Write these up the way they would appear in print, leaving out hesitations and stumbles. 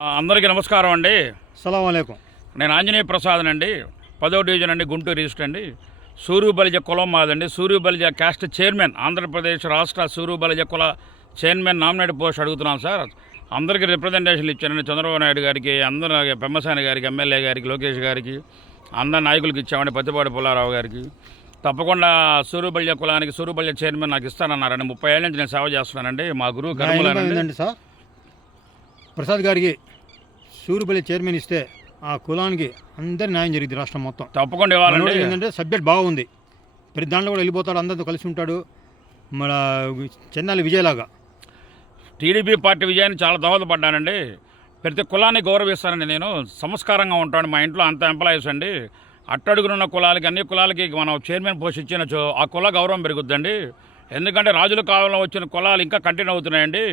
అందరికీ నమస్కారం అండి. అస్సలాము అలైకుం. నేను ఆంజనేయ ప్రసాద్ అండి, 10వ డివిజన్ అండి, గుంటూరు ఈస్ట్ అండి. సూర్యబలిజ కులం మాదండి. సూర్యబలిజ క్యాస్ట్ చైర్మన్, ఆంధ్రప్రదేశ్ రాష్ట్ర సూర్యబలిజ కుల చైర్మన్ నామినేట్ పోస్ట్ అడుగుతున్నాం సార్. అందరికీ రిప్రజెంటేషన్లు ఇచ్చానండి. చంద్రబాబు నాయుడు గారికి, అందరూ పెమ్మసాని గారికి, ఎమ్మెల్యే గారికి, లోకేష్ గారికి, అందరు నాయకులకి ఇచ్చామండి. పత్తిపాటి పుల్లారావు గారికి. తప్పకుండా సూర్యబలిజ కులానికి సూర్యబలిజ చైర్మన్ నాకు ఇస్తానన్నారండి. 30 ఏళ్ళ నుంచి నేను సేవ చేస్తున్నానండి. మా గురువు కర్మలండి సార్. ప్రసాద్ గారికి సూర్యబలి చైర్మన్ ఇస్తే ఆ కులానికి అందరి న్యాయం జరిగింది రాష్ట్రం మొత్తం. తప్పకుండా ఇవ్వాలండి. ఏంటంటే సబ్జెక్ట్ బాగుంది, ప్రతి దాంట్లో కూడా వెళ్ళిపోతాడు, అందరితో కలిసి ఉంటాడు. మన చెన్నాలి విజయలాగా టీడీపీ పార్టీ విజయాన్ని చాలా దోహదపడ్డానండి. ప్రతి కులాన్ని గౌరవిస్తానండి. నేను సంస్కారంగా ఉంటాను. మా ఇంట్లో అంత ఎంప్లాయీస్ అండి. అట్టడుగునున్న కులాలకి, అన్ని కులాలకి మనం చైర్మన్ పోస్ట్ ఇచ్చినచో ఆ కుల గౌరవం పెరుగుద్దండి. ఎందుకంటే రాజుల కాలంలో వచ్చిన కులాలు ఇంకా కంటిన్యూ అవుతున్నాయండి.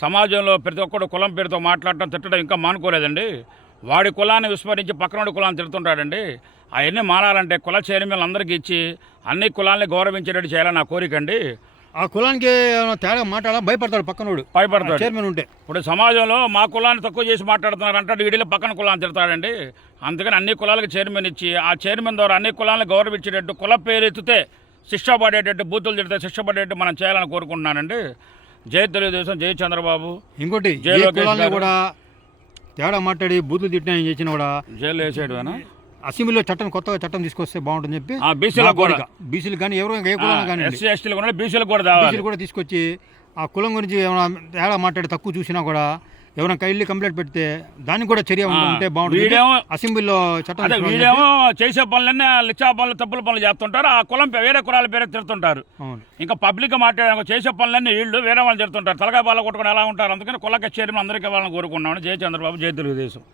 సమాజంలో ప్రతి ఒక్కడు కులం పేరుతో మాట్లాడటం, తిట్టడం ఇంకా మానుకోలేదండి. వాడి కులాన్ని విస్మరించి పక్కనోడి కులాన్ని తిడుతుంటాడండి. అవన్నీ మారాలంటే కుల చైర్మన్లు అందరికీ ఇచ్చి అన్ని కులాలని గౌరవించేటట్టు చేయాలని నా కోరిక అండి. ఆ కులానికి తేడా మాట్లాడాలి, భయపడతాడు పక్కనోడు, భయపడతాడు చైర్మన్ ఉంటే. ఇప్పుడు సమాజంలో మా కులాన్ని తక్కువ చేసి మాట్లాడుతున్నారు అంటాడు, వీడిలో పక్కన కులాన్ని తిడతాడండి. అందుకని అన్ని కులాలకు చైర్మన్ ఇచ్చి ఆ చైర్మన్ ద్వారా అన్ని కులాలను గౌరవించేటట్టు, కుల పేరు ఎత్తితే శిక్ష పడేటట్టు, బూతులు తిడితే శిక్ష పడేటట్టు మనం చేయాలని కోరుకుంటున్నానండి. జై తెలుగుదేశం, జై చంద్రబాబు. ఇంకోటి జై లోకేష్ కూడా తేడా మాట్లాడి బూతులు తిట్టిన చేసిన కూడా జైలు వేసాడు. అసెంబ్లీలో కొత్తగా చట్టం తీసుకొస్తే బాగుంటుందని చెప్పి బీసీలు కానీ ఎవరు ఏ కులం కానీ ఎస్సీలు కూడా బీసీలు కూడా తీసుకొచ్చి ఆ కులం గురించి ఏమైనా తేడా మాట్లాడి తక్కువ చూసినా కూడా ఎవరైనా కైల్లి కంప్లైంట్ పెడితే దానికి కూడా చర్య ఉంటే బాగుంటుంది. అసెంబ్లీలో చట్టం వీడేమో చేసే పనులన్నీ లిచ్చా పనులు, తప్పుల పనులు చేస్తుంటారు. ఆ కులం వేరే కులాల పేరే తిడుతుంటారు. ఇంకా పబ్లిక్ మాట్లాడే చేసే పనులన్నీ వీళ్ళు వేరే వాళ్ళు తిడుతుంటారు. తలకాయ బాల కొట్టుకుని ఎలా ఉంటారు. అందుకని కులక చైర్మన్ అందరికీ వాళ్ళని కోరుకున్నామని. జై చంద్రబాబు, జై తెలుగుదేశం.